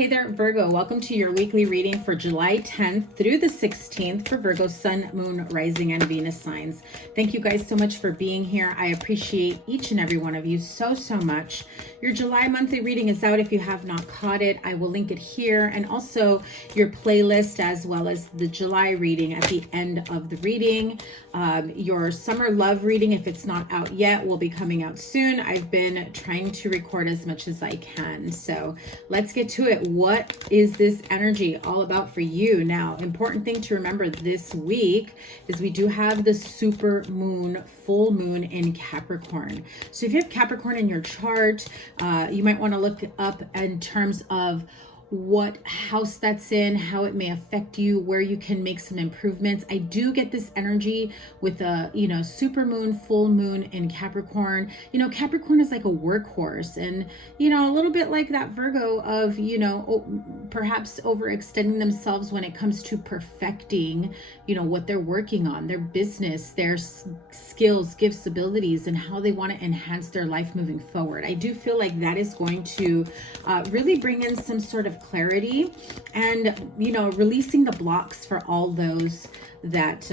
Hey there, Virgo. Welcome to your weekly reading for July 10th through the 16th for Virgo Sun, Moon, Rising, and Venus signs. Thank you guys so much for being here. I appreciate each and every one of you so much. Your July monthly reading is out. If you have not caught it, I will link it here, and also your playlist as well as the July reading at the end of the reading. Your summer love reading, if it's not out yet, will be coming out soon. I've been trying to record as much as I can. So let's get to it. What is this energy all about for you? Now, important thing to remember this week is we do have the super moon, full moon in Capricorn. So if you have Capricorn in your chart, you might want to look up in terms of what house that's in, how it may affect you, where you can make some improvements. I do get this energy with a, super moon, full moon in Capricorn. Capricorn is like a workhorse, and, a little bit like that Virgo of, perhaps overextending themselves when it comes to perfecting, what they're working on, their business, their skills, gifts, abilities, and how they want to enhance their life moving forward. I do feel like that is going to really bring in some sort of clarity and, releasing the blocks for all those that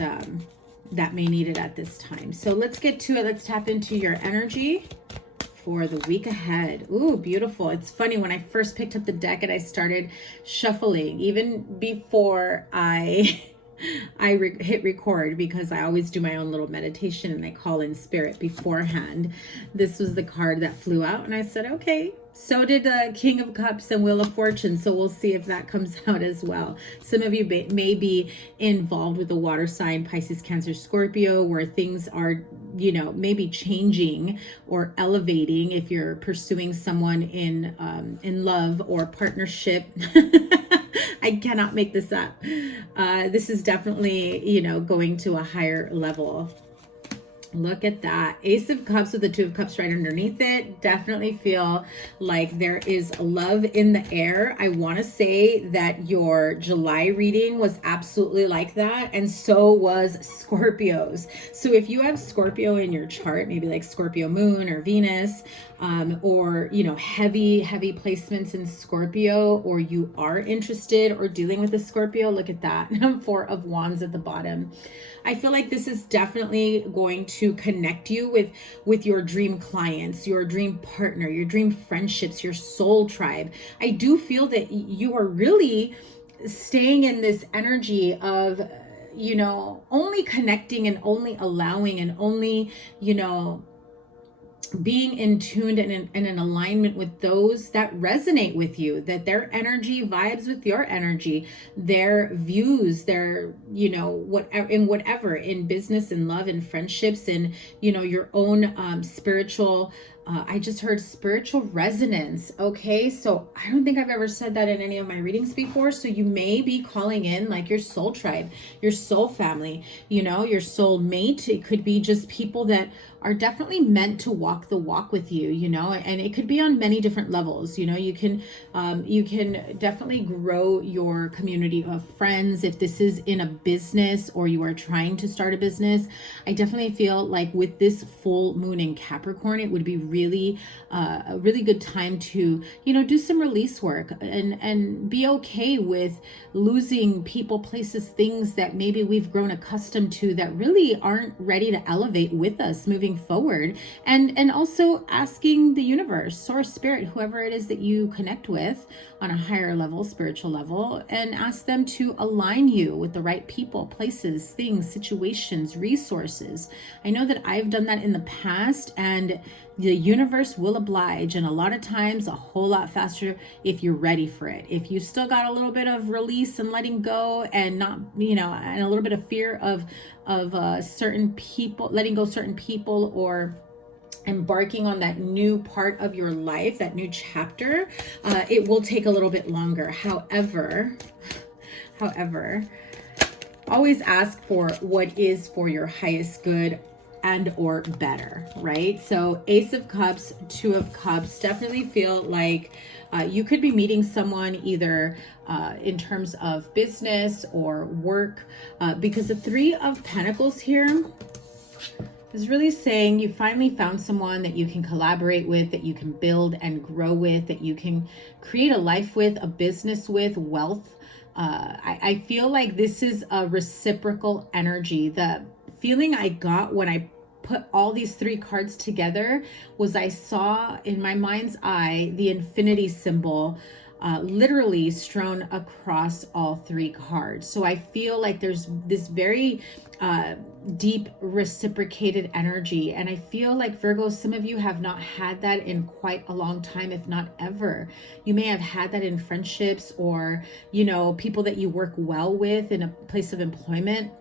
that may need it at this time. So let's get to it. Let's tap into your energy for the week ahead. Ooh, beautiful. It's funny, when I first picked up the deck and I started shuffling, even before I hit record, because I always do my own little meditation and I call in spirit beforehand, this was the card that flew out, and I said, okay. So did King of Cups and Wheel of Fortune. So we'll see if that comes out as well. Some of you may be involved with the water sign, Pisces, Cancer, Scorpio, where things are, maybe changing or elevating if you're pursuing someone in love or partnership. I cannot make this up. This is definitely, going to a higher level. Look at that. Ace of Cups with the Two of Cups right underneath it. Definitely feel like there is love in the air. I want to say that your July reading was absolutely like that, and so was Scorpio's. So if you have Scorpio in your chart, maybe like Scorpio moon or Venus, or heavy placements in Scorpio, or you are interested or dealing with a Scorpio, look at that. Four of Wands at the bottom. I feel like this is definitely going to connect you with your dream clients, your dream partner, your dream friendships, your soul tribe. I do feel that you are really staying in this energy of, only connecting and only allowing and only, being in tuned and in alignment with those that resonate with you, that their energy vibes with your energy, their views, their, whatever, in business and love and friendships and, your own spiritual, I just heard spiritual resonance. Okay. So I don't think I've ever said that in any of my readings before. So you may be calling in like your soul tribe, your soul family, your soul mate. It could be just people that are definitely meant to walk the walk with you, and it could be on many different levels. You can definitely grow your community of friends. If this is in a business or you are trying to start a business, I definitely feel like with this full moon in Capricorn, it would be really a really good time to, do some release work and be okay with losing people, places, things that maybe we've grown accustomed to that really aren't ready to elevate with us moving forward, and also asking the universe, source, spirit, whoever it is that you connect with on a higher level, spiritual level, and ask them to align you with the right people, places, things, situations, resources. I know that I've done that in the past, and the universe will oblige, and a lot of times a whole lot faster if you're ready for it. If you still got a little bit of release and letting go, and not, and a little bit of fear of certain people, letting go certain people, or embarking on that new part of your life, that new chapter, it will take a little bit longer. However, always ask for what is for your highest good and or better, right? So Ace of Cups, Two of Cups, definitely feel like you could be meeting someone either in terms of business or work, because the Three of Pentacles here, is really saying you finally found someone that you can collaborate with, that you can build and grow with, that you can create a life with, a business with, wealth. I feel like this is a reciprocal energy. The feeling I got when I put all these three cards together was I saw in my mind's eye the infinity symbol literally strewn across all three cards. So I feel like there's this very deep reciprocated energy. And I feel like, Virgo, some of you have not had that in quite a long time, if not ever. You may have had that in friendships or, you know, people that you work well with in a place of employment.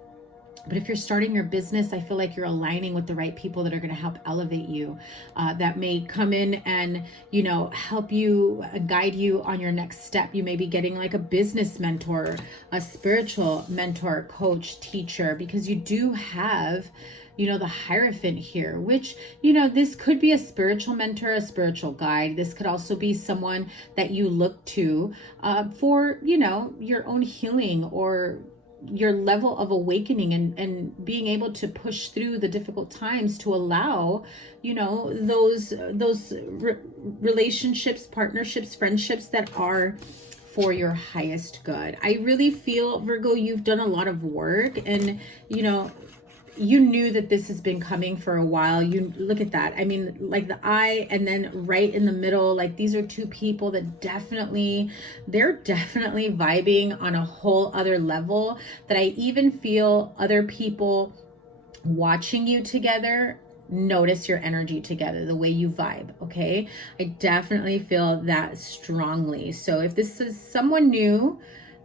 But if you're starting your business, I feel like you're aligning with the right people that are going to help elevate you, that may come in and, you know, help you, guide you on your next step. You may be getting like a business mentor, a spiritual mentor, coach, teacher, because you do have, you know, the Hierophant here, which, you know, this could be a spiritual mentor, a spiritual guide. This could also be someone that you look to for, you know, your own healing or your level of awakening and being able to push through the difficult times to allow, you know, those relationships, partnerships, friendships that are for your highest good. I really feel, Virgo, you've done a lot of work, and, you know, you knew that this has been coming for a while. You look at that. I mean, like the eye, and then right in the middle, like these are two people that they're definitely vibing on a whole other level, that I even feel other people watching you together notice your energy together, the way you vibe. Okay. I definitely feel that strongly. So if this is someone new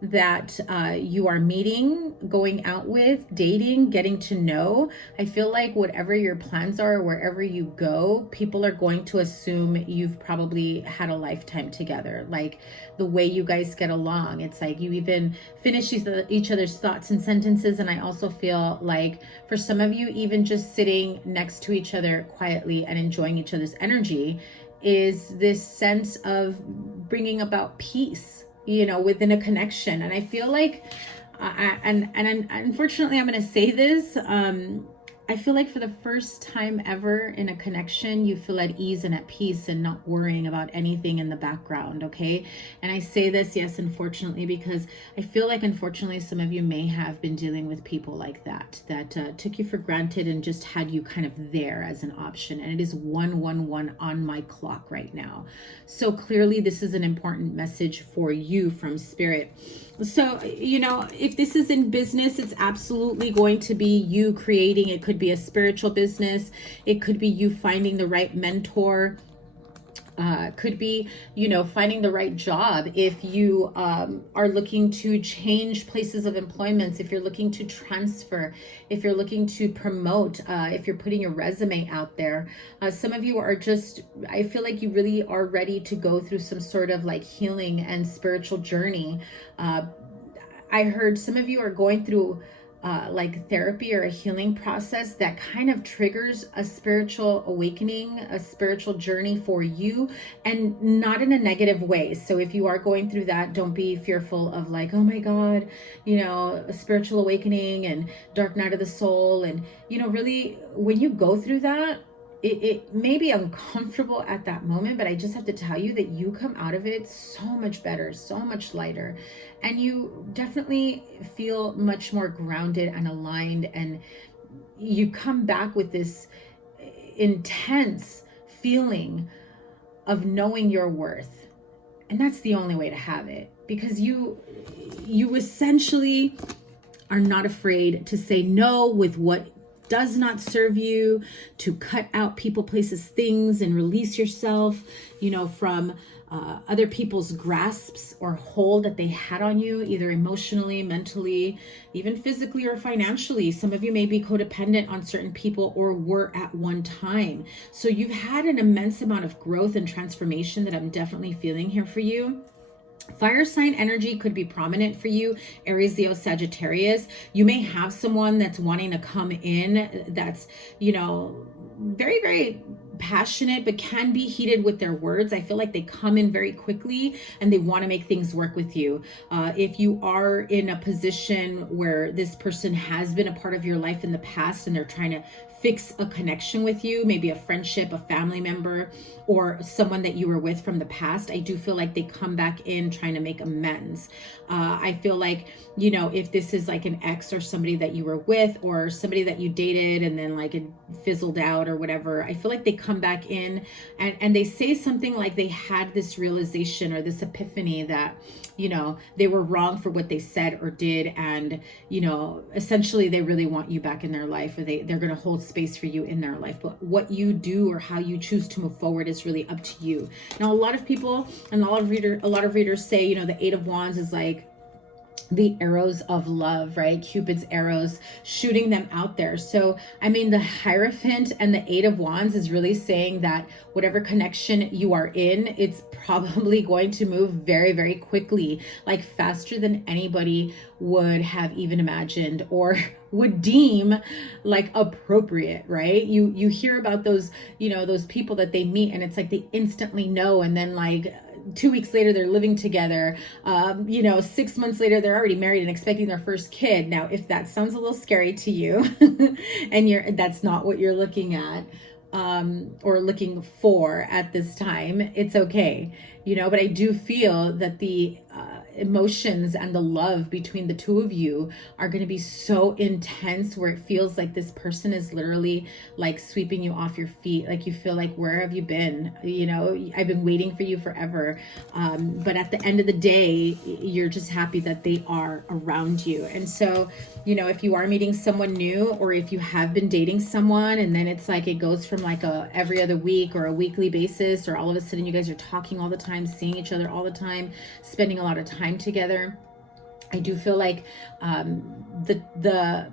that you are meeting, going out with, dating, getting to know, I feel like whatever your plans are, wherever you go, people are going to assume you've probably had a lifetime together. Like the way you guys get along, it's like you even finish each other's thoughts and sentences. And I also feel like for some of you, even just sitting next to each other quietly and enjoying each other's energy is this sense of bringing about peace, you know, within a connection. And I feel like, unfortunately, I'm going to say this, I feel like for the first time ever in a connection, you feel at ease and at peace and not worrying about anything in the background, okay? And I say this, yes, unfortunately, because I feel like, unfortunately, some of you may have been dealing with people like that took you for granted and just had you kind of there as an option. And it is 111 on my clock right now. So clearly, this is an important message for you from Spirit. So, you know, if this is in business, it's absolutely going to be you creating. It could be a spiritual business. It could be you finding the right mentor. Could be, you know, finding the right job. If you are looking to change places of employment, if you're looking to transfer, if you're looking to promote, if you're putting your resume out there. Some of you are just, I feel like you really are ready to go through some sort of like healing and spiritual journey. I heard some of you are going through like therapy or a healing process that kind of triggers a spiritual awakening, a spiritual journey for you, and not in a negative way. So if you are going through that, don't be fearful of like, oh my God, you know, a spiritual awakening and dark night of the soul. And, you know, really when you go through that, it may be uncomfortable at that moment, but I just have to tell you that you come out of it so much better, so much lighter, and you definitely feel much more grounded and aligned, and you come back with this intense feeling of knowing your worth. And that's the only way to have it, because you essentially are not afraid to say no with what does not serve you, to cut out people, places, things, and release yourself, you know, from other people's grasps or hold that they had on you, either emotionally, mentally, even physically or financially. Some of you may be codependent on certain people or were at one time. So you've had an immense amount of growth and transformation that I'm definitely feeling here for you. Fire sign energy could be prominent for you, Aries, Leo, Sagittarius. You may have someone that's wanting to come in that's, you know, very, very passionate, but can be heated with their words. I feel like they come in very quickly and they want to make things work with you. If you are in a position where this person has been a part of your life in the past and they're trying to fix a connection with you, maybe a friendship, a family member, or someone that you were with from the past. I do feel like they come back in trying to make amends. I feel like, you know, if this is like an ex or somebody that you were with or somebody that you dated and then like it fizzled out or whatever, I feel like they come back in and they say something like they had this realization or this epiphany that, you know, they were wrong for what they said or did. And, you know, essentially they really want you back in their life, or they're going to hold space for you in their life. But what you do or how you choose to move forward is really up to you. Now, a lot of people and a lot of readers say, you know, the Eight of Wands is like the arrows of love, right? Cupid's arrows, shooting them out there. So, I mean, the Hierophant and the Eight of Wands is really saying that whatever connection you are in, it's probably going to move very, very quickly, like faster than anybody would have even imagined or would deem like appropriate, right? You hear about those, you know, those people that they meet and it's like they instantly know, and then like 2 weeks later they're living together. You know, 6 months later they're already married and expecting their first kid. Now, if that sounds a little scary to you and that's not what you're looking at or looking for at this time, it's okay, you know. But I do feel that the emotions and the love between the two of you are going to be so intense, where it feels like this person is literally like sweeping you off your feet. Like you feel like, where have you been? You know, I've been waiting for you forever. But at the end of the day, you're just happy that they are around you. And so, you know, if you are meeting someone new, or if you have been dating someone and then it's like it goes from like a every other week or a weekly basis, or all of a sudden you guys are talking all the time, seeing each other all the time, spending a lot of time together, I do feel like the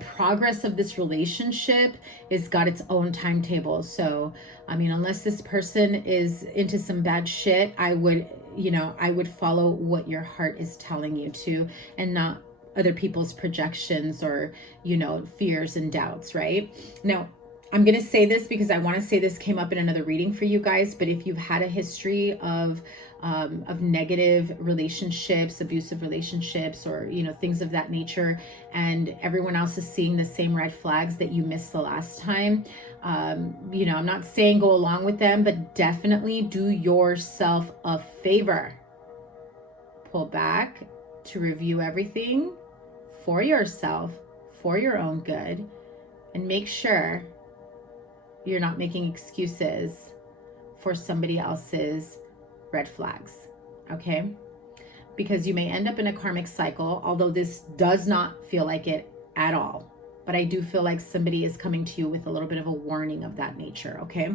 progress of this relationship is got its own timetable. So, I mean, unless this person is into some bad shit, I would follow what your heart is telling you to, and not other people's projections or, you know, fears and doubts, right? Now, I'm going to say this because I want to say this came up in another reading for you guys, but if you've had a history of negative relationships, abusive relationships, or, you know, things of that nature, and everyone else is seeing the same red flags that you missed the last time, you know, I'm not saying go along with them, but definitely do yourself a favor. Pull back to review everything for yourself, for your own good, and make sure you're not making excuses for somebody else's red flags, okay? Because you may end up in a karmic cycle, although this does not feel like it at all. But I do feel like somebody is coming to you with a little bit of a warning of that nature, okay?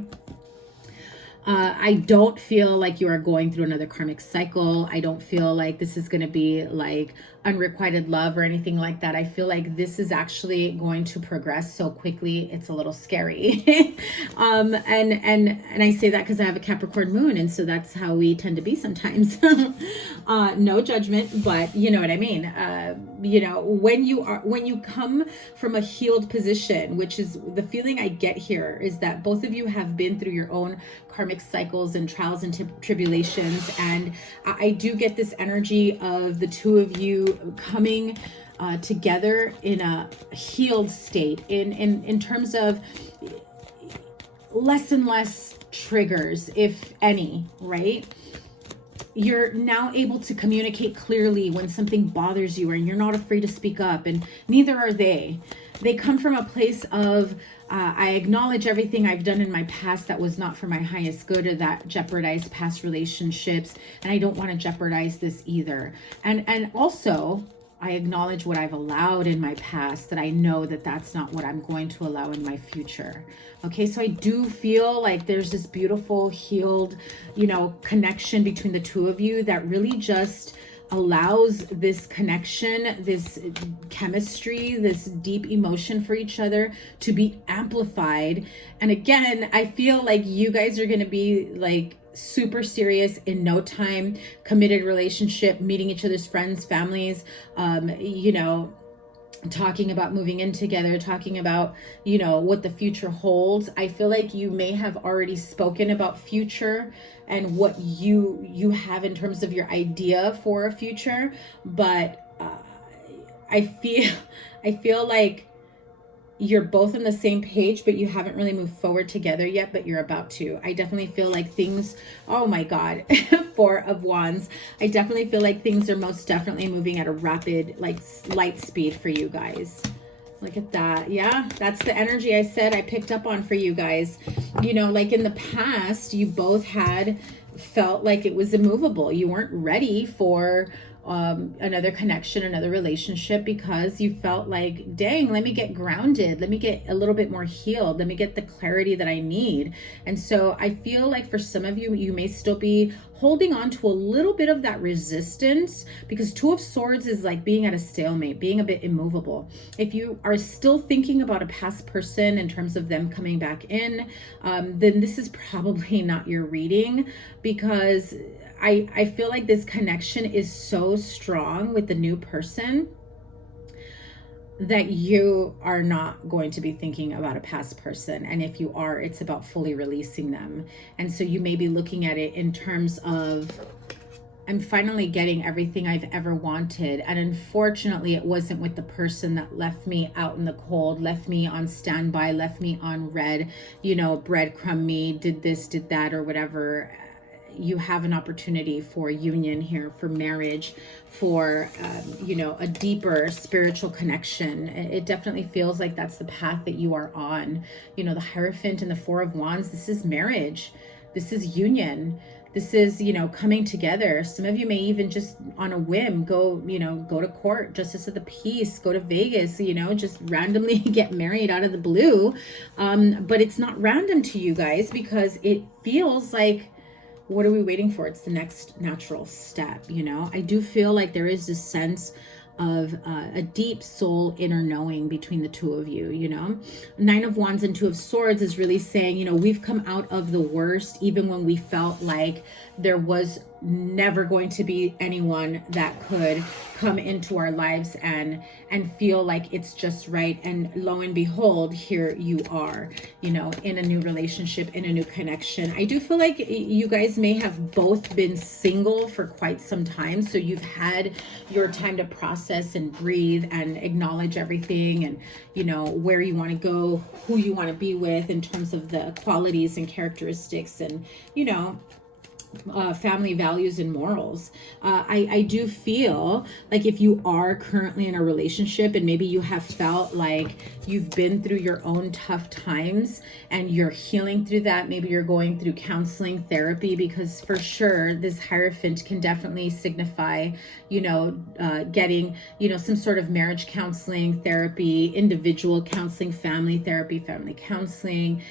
I don't feel like you are going through another karmic cycle. I don't feel like this is going to be like unrequited love or anything like that. I feel like this is actually going to progress so quickly. It's a little scary. And I say that because I have a Capricorn moon, and so that's how we tend to be sometimes. No judgment, but you know what I mean. You know, when you come from a healed position, which is the feeling I get here, is that both of you have been through your own karmic cycles and trials and tribulations, and I do get this energy of the two of you coming together in a healed state, in terms of less and less triggers, if any, right? You're now able to communicate clearly when something bothers you, and you're not afraid to speak up, and neither are they. They come from a place of I acknowledge everything I've done in my past that was not for my highest good, or that jeopardized past relationships, and I don't want to jeopardize this either. And also, I acknowledge what I've allowed in my past, that I know that that's not what I'm going to allow in my future. Okay, so I do feel like there's this beautiful, healed, you know, connection between the two of you that really just allows this connection, this chemistry, this deep emotion for each other to be amplified. And again, I feel like you guys are going to be like super serious in no time, committed relationship, meeting each other's friends, families, you know, talking about moving in together, talking about, you know, what the future holds. I feel like you may have already spoken about future and what you have in terms of your idea for a future, but I feel like you're both on the same page, but you haven't really moved forward together yet, but you're about to. I definitely feel like things, oh my God, Four of Wands. I definitely feel like things are most definitely moving at a rapid, like light speed for you guys. Look at that. Yeah, that's the energy I said I picked up on for you guys. You know, like in the past, you both had felt like it was immovable. You weren't ready for another connection, another relationship, because you felt like, dang, let me get grounded. Let me get a little bit more healed. Let me get the clarity that I need. And so I feel like for some of you, you may still be holding on to a little bit of that resistance, because Two of Swords is like being at a stalemate, being a bit immovable. If you are still thinking about a past person in terms of them coming back in, then this is probably not your reading, because I feel like this connection is so strong with the new person that you are not going to be thinking about a past person. And if you are, it's about fully releasing them. And so you may be looking at it in terms of, I'm finally getting everything I've ever wanted. And unfortunately, it wasn't with the person that left me out in the cold, left me on standby, left me on red, you know, breadcrumb me, did this, did that, or whatever. You have an opportunity for union here, for marriage, for, you know, a deeper spiritual connection. It definitely feels like that's the path that you are on. You know, the Hierophant and the Four of Wands, this is marriage. This is union. This is, you know, coming together. Some of you may even just on a whim go, you know, go to court, justice of the peace, go to Vegas, you know, just randomly get married out of the blue. But it's not random to you guys, because it feels like, what are we waiting for? It's the next natural step, you know? I do feel like there is this sense of a deep soul inner knowing between the two of you, you know? Nine of Wands and Two of Swords is really saying, you know, we've come out of the worst, even when we felt like there was never going to be anyone that could come into our lives and feel like it's just right. And lo and behold, here you are, you know, in a new relationship, in a new connection. I do feel like you guys may have both been single for quite some time. So you've had your time to process and breathe and acknowledge everything, and, you know, where you want to go, who you want to be with in terms of the qualities and characteristics, and, you know, family values and morals. I do feel like if you are currently in a relationship and maybe you have felt like you've been through your own tough times and you're healing through that, maybe you're going through counseling, therapy, because for sure this Hierophant can definitely signify, you know, getting, you know, some sort of marriage counseling, therapy, individual counseling, family therapy, family counseling,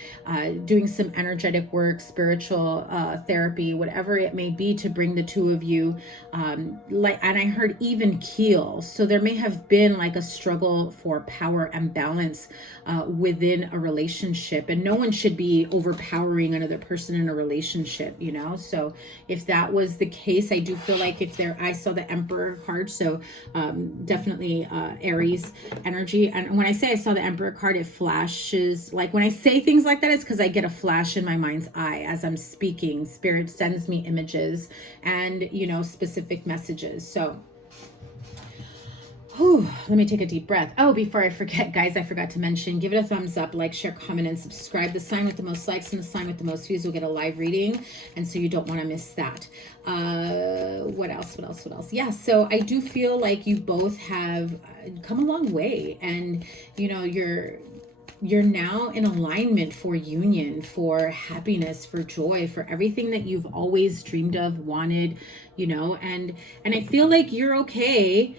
doing some energetic work, spiritual therapy, whatever it may be, to bring the two of you, and I heard even keel. So there may have been like a struggle for power and balance within a relationship, and no one should be overpowering another person in a relationship, you know? So if that was the case, I do feel like if there, I saw the Emperor card, so definitely Aries energy. And when I say I saw the Emperor card, it flashes, like when I say things like that, it's because I get a flash in my mind's eye as I'm speaking. Spirit sends me images and, you know, specific messages. So let me take a deep breath. Oh, before I forget, guys, I forgot to mention, give it a thumbs up, like, share, comment, and subscribe. The sign with the most likes and the sign with the most views will get a live reading, and so you don't want to miss that. What else? Yeah, so I do feel like you both have come a long way, and, you know, you're now in alignment for union, for happiness, for joy, for everything that you've always dreamed of, wanted, you know, and I feel like you're okay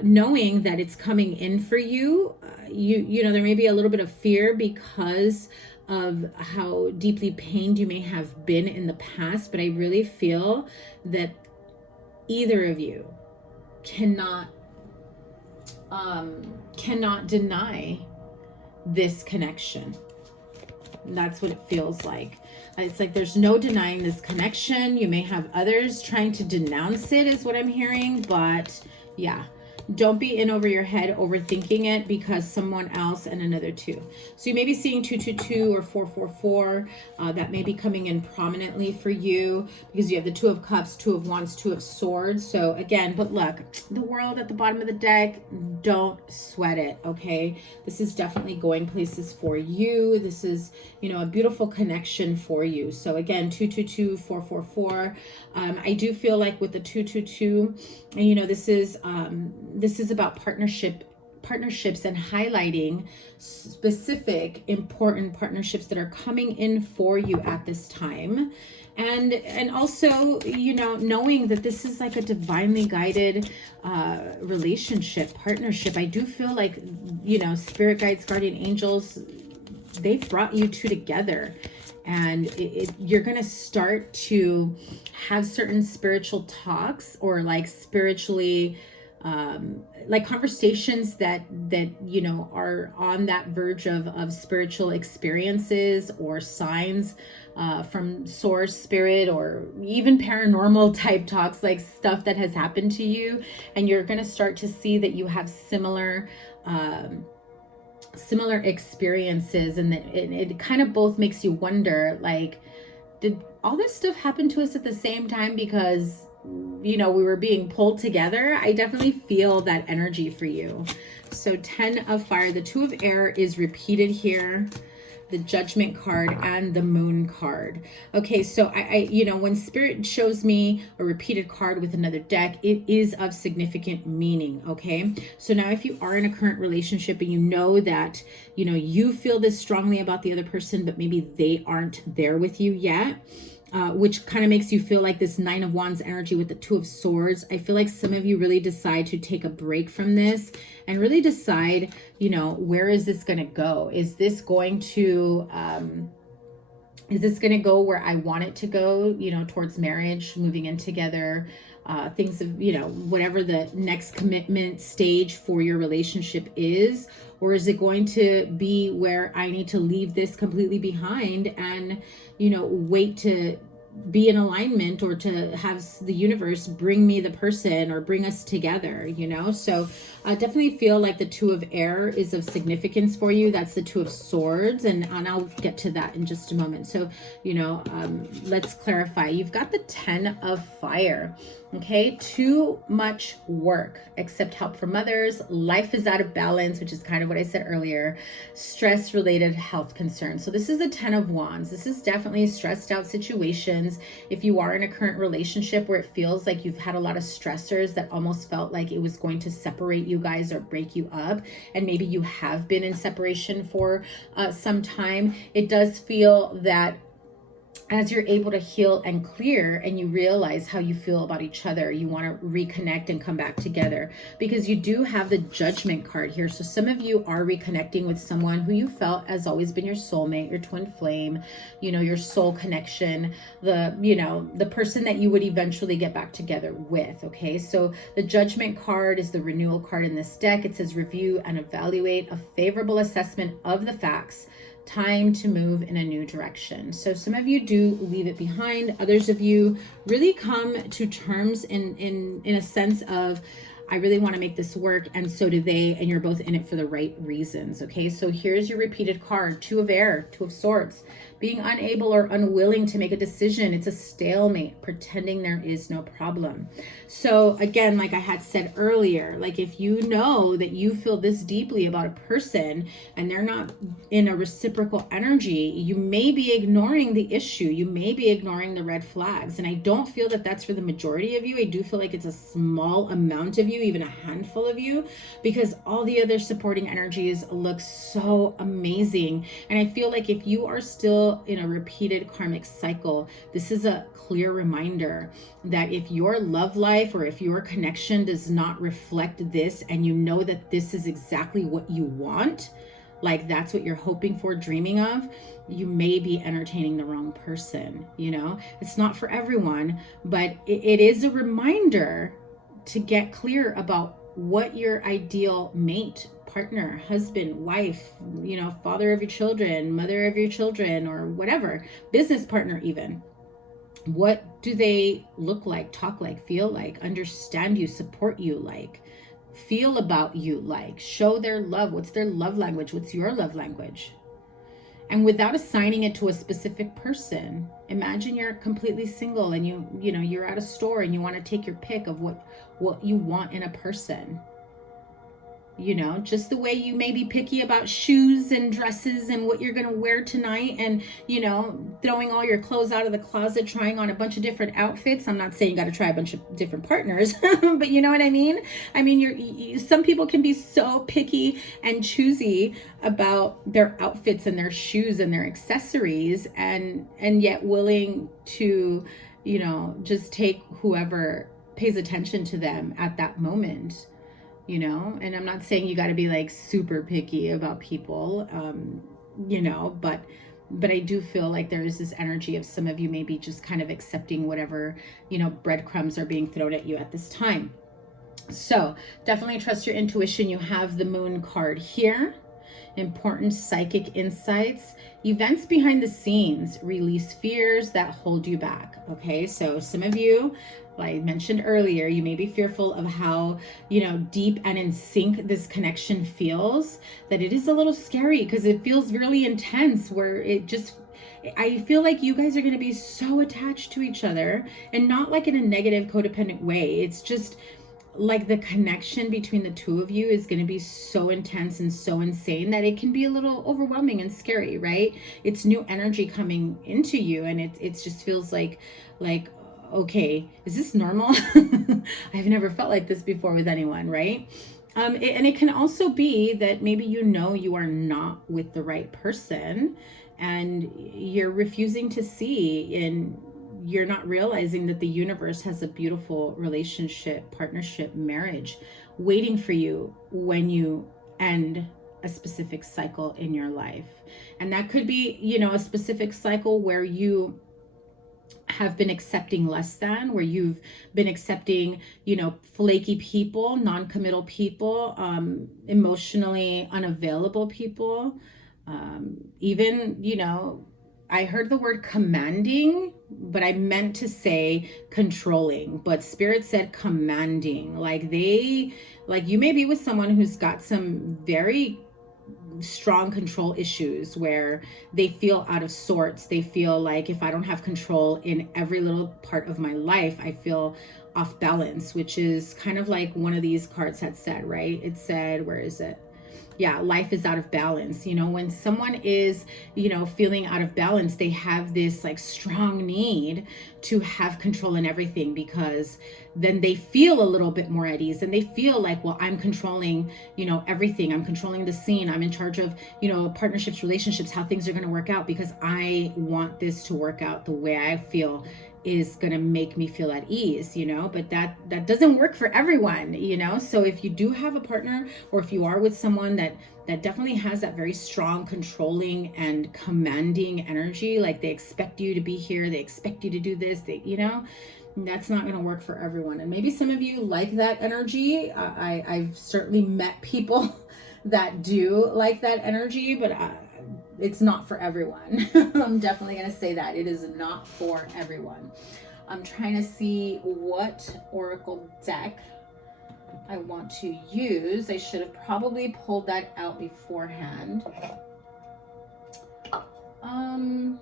knowing that it's coming in for you. You know, there may be a little bit of fear because of how deeply pained you may have been in the past, but I really feel that either of you cannot deny this connection. That's what it feels like. It's like there's no denying this connection. You may have others trying to denounce it, is what I'm hearing, but yeah, don't be in over your head overthinking it because someone else and another 2. So you may be seeing 222 or 444. That may be coming in prominently for you because you have the 2 of Cups, 2 of Wands, 2 of Swords. So again, but look, the World at the bottom of the deck, don't sweat it, okay? This is definitely going places for you. This is, you know, a beautiful connection for you. So again, 222, 444. I do feel like with the 222, and you know, this is about partnerships and highlighting specific important partnerships that are coming in for you at this time. And also, you know, knowing that this is like a divinely guided relationship, partnership. I do feel like, you know, spirit guides, guardian angels, they've brought you two together. And you're going to start to have certain spiritual talks or like spiritually like conversations that you know are on that verge of spiritual experiences or signs from source, spirit, or even paranormal type talks, like stuff that has happened to you. And you're going to start to see that you have similar experiences, and that it kind of both makes you wonder, like, did all this stuff happen to us at the same time because, you know, we were being pulled together? I definitely feel that energy for you. So 10 of Fire, the 2 of Air is repeated here, the Judgment card and the Moon card. Okay, so I you know, when Spirit shows me a repeated card with another deck, it is of significant meaning, okay? So now if you are in a current relationship and you know that, you know, you feel this strongly about the other person, but maybe they aren't there with you yet, which kind of makes you feel like this 9 of Wands energy with the 2 of Swords. I feel like some of you really decide to take a break from this and really decide, you know, where is this going to go? Is this going to go where I want it to go, you know, towards marriage, moving in together, things of, you know, whatever the next commitment stage for your relationship is? Or is it going to be where I need to leave this completely behind and, you know, wait to be in alignment or to have the universe bring me the person or bring us together, you know? So I definitely feel like the 2 of Air is of significance for you. That's the 2 of Swords, and I'll get to that in just a moment. So, you know, let's clarify. You've got the 10 of Fire. Okay, too much work, accept help from others, life is out of balance, which is kind of what I said earlier, stress-related health concerns. So this is the 10 of Wands. This is definitely stressed out situations. If you are in a current relationship where it feels like you've had a lot of stressors that almost felt like it was going to separate you guys or break you up, and maybe you have been in separation for some time, it does feel that as you're able to heal and clear and you realize how you feel about each other, you want to reconnect and come back together, because you do have the Judgment card here. So some of you are reconnecting with someone who you felt has always been your soulmate, your twin flame, you know, your soul connection, the, you know, the person that you would eventually get back together with. Okay, so the Judgment card is the renewal card in this deck. It says review and evaluate a favorable assessment of the facts, time to move in a new direction. So some of you do leave it behind. Others of you really come to terms in a sense of, I really want to make this work, and so do they, and you're both in it for the right reasons. Okay, so here's your repeated card, 2 of Air, 2 of Swords. Being unable or unwilling to make a decision. It's a stalemate, pretending there is no problem. So again, like I had said earlier, like if you know that you feel this deeply about a person and they're not in a reciprocal energy, you may be ignoring the issue. You may be ignoring the red flags. And I don't feel that that's for the majority of you. I do feel like it's a small amount of you, even a handful of you, because all the other supporting energies look so amazing. And I feel like if you are still in a repeated karmic cycle, this is a clear reminder that if your love life or if your connection does not reflect this, and you know that this is exactly what you want, like that's what you're hoping for, dreaming of, you may be entertaining the wrong person. You know, it's not for everyone, but it is a reminder to get clear about what your ideal mate, partner, husband, wife, you know, father of your children, mother of your children, or whatever, business partner even. What do they look like, talk like, feel like, understand you, support you like? feel about you like? Show their love. What's their love language? What's your love language? And without assigning it to a specific person, imagine you're completely single and you're at a store and you want to take your pick of what you want in a person. Just the way you may be picky about shoes and dresses and what you're going to wear tonight, and, throwing all your clothes out of the closet, trying on a bunch of different outfits. I'm not saying you got to try a bunch of different partners, but you know what I mean? I mean, some people can be so picky and choosy about their outfits and their shoes and their accessories, and yet willing to, just take whoever pays attention to them at that moment. And I'm not saying you got to be like super picky about people, but I do feel like there is this energy of some of you maybe just kind of accepting whatever, breadcrumbs are being thrown at you at this time. So definitely trust your intuition. You have the Moon card here. Important psychic insights, events behind the scenes, release fears that hold you back. Okay, so some of you, like I mentioned earlier, you may be fearful of how, deep and in sync this connection feels, that it is a little scary because it feels really intense, where I feel like you guys are going to be so attached to each other, and not like in a negative codependent way. It's just like the connection between the two of you is going to be so intense and so insane that it can be a little overwhelming and scary, right? It's new energy coming into you, and it just feels like, okay, is this normal? I've never felt like this before with anyone, right? And it can also be that maybe you are not with the right person, and you're refusing to see, and you're not realizing that the universe has a beautiful relationship, partnership, marriage waiting for you when you end a specific cycle in your life. And that could be, a specific cycle where you have been accepting less than, where you've been accepting, flaky people, non-committal people, emotionally unavailable people, even, I heard the word commanding, but I meant to say controlling, but Spirit said commanding. Like you may be with someone who's got some very strong control issues, where they feel out of sorts. They feel like, if I don't have control in every little part of my life, I feel off balance, which is kind of like one of these cards had said, right? It said, where is it? Yeah, life is out of balance. When someone is, feeling out of balance, they have this like strong need to have control in everything, because then they feel a little bit more at ease, and they feel like, well, I'm controlling, everything. I'm controlling the scene. I'm in charge of, partnerships, relationships, how things are going to work out, because I want this to work out the way I feel is going to make me feel at ease, but that doesn't work for everyone, so if you do have a partner, or if you are with someone that definitely has that very strong controlling and commanding energy, like they expect you to be here, they expect you to do this, that's not going to work for everyone. And maybe some of you like that energy. I've certainly met people that do like that energy, but it's not for everyone. I'm definitely going to say that. It is not for everyone. I'm trying to see what oracle deck I want to use. I should have probably pulled that out beforehand. I'm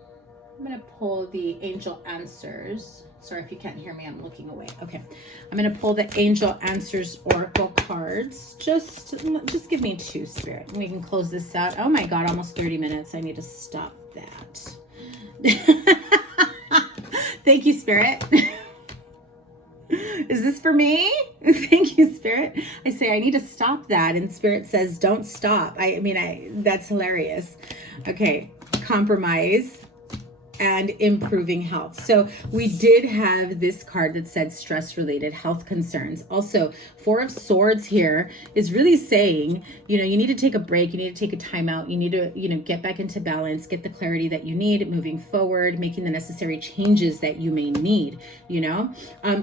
going to pull the Angel Answers. Sorry if you can't hear me, I'm looking away. Okay, I'm going to pull the Angel Answers Oracle cards. Just give me 2, Spirit. We can close this out. Oh my God, almost 30 minutes. I need to stop that. Thank you, Spirit. Is this for me? Thank you, Spirit. I say, I need to stop that. And Spirit says, don't stop. That's hilarious. Okay, compromise and improving health. So we did have this card that said stress-related health concerns. Also, 4 of Swords here is really saying, you need to take a break, you need to take a time out, you need to, get back into balance, get the clarity that you need moving forward, making the necessary changes that you may need,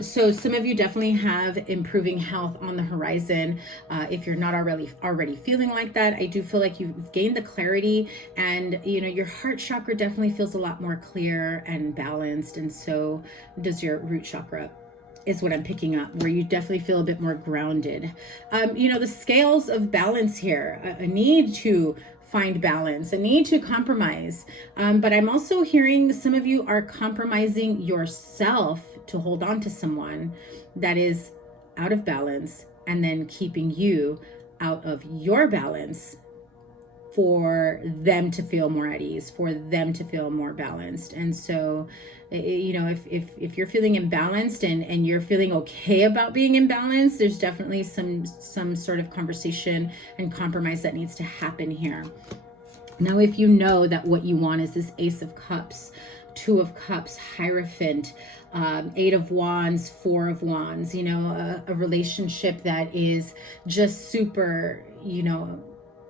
So some of you definitely have improving health on the horizon. If you're not already feeling like that, I do feel like you've gained the clarity, and, your heart chakra definitely feels a lot more clear and balanced, and so does your root chakra. is what I'm picking up, where you definitely feel a bit more grounded. You know, the scales of balance here, a need to find balance, a need to compromise. But I'm also hearing some of you are compromising yourself to hold on to someone that is out of balance, and then keeping you out of your balance for them to feel more at ease, for them to feel more balanced. And so, you know, if you're feeling imbalanced and you're feeling okay about being imbalanced, there's definitely some sort of conversation and compromise that needs to happen here. Now, if you know that what you want is this Ace of Cups, Two of Cups, Hierophant, Eight of Wands, Four of Wands, you know, a relationship that is just super, you know,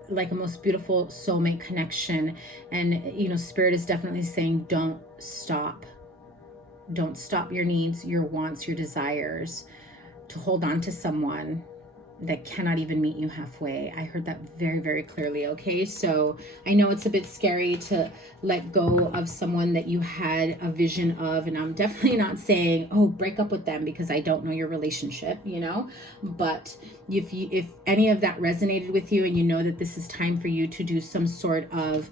like a most beautiful soulmate connection. And, you know, Spirit is definitely saying, don't stop. Don't stop your needs, your wants, your desires to hold on to someone that cannot even meet you halfway. I heard that very, very clearly. Okay, so I know it's a bit scary to let go of someone that you had a vision of, and I'm definitely not saying, oh, break up with them, because I don't know your relationship, you know. But if any of that resonated with you, and you know that this is time for you to do some sort of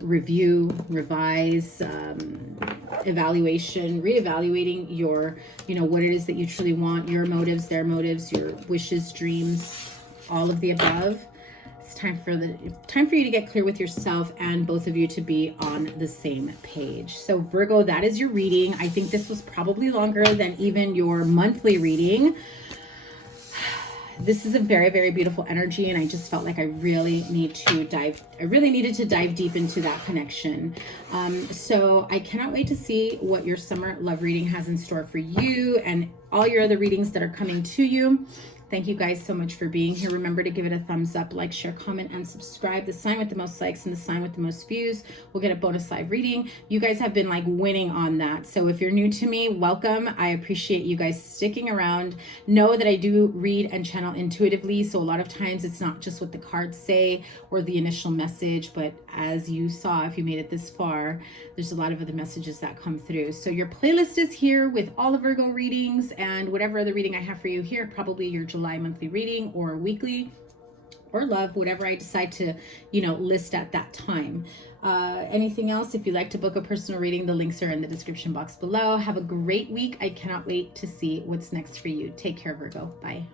review, revise, evaluation, reevaluating your, you know, what it is that you truly want, your motives, their motives, your wishes, dreams, all of the above. It's time for you to get clear with yourself, and both of you to be on the same page. So Virgo, that is your reading. I think this was probably longer than even your monthly reading. This is a very, very beautiful energy, and I just felt like I really needed to dive deep into that connection. So I cannot wait to see what your summer love reading has in store for you, and all your other readings that are coming to you. Thank you guys so much for being here. Remember to give it a thumbs up, like, share, comment, and subscribe. The sign with the most likes and the sign with the most views will get a bonus live reading. You guys have been like winning on that. So if you're new to me, welcome. I appreciate you guys sticking around. Know that I do read and channel intuitively. So a lot of times it's not just what the cards say or the initial message, but as you saw, if you made it this far, there's a lot of other messages that come through. So your playlist is here with all the Virgo readings, and whatever other reading I have for you here, probably your July monthly reading or weekly or love, whatever I decide to, you know, list at that time. Anything else, if you'd like to book a personal reading, the links are in the description box below. Have a great week. I cannot wait to see what's next for you. Take care, Virgo. Bye.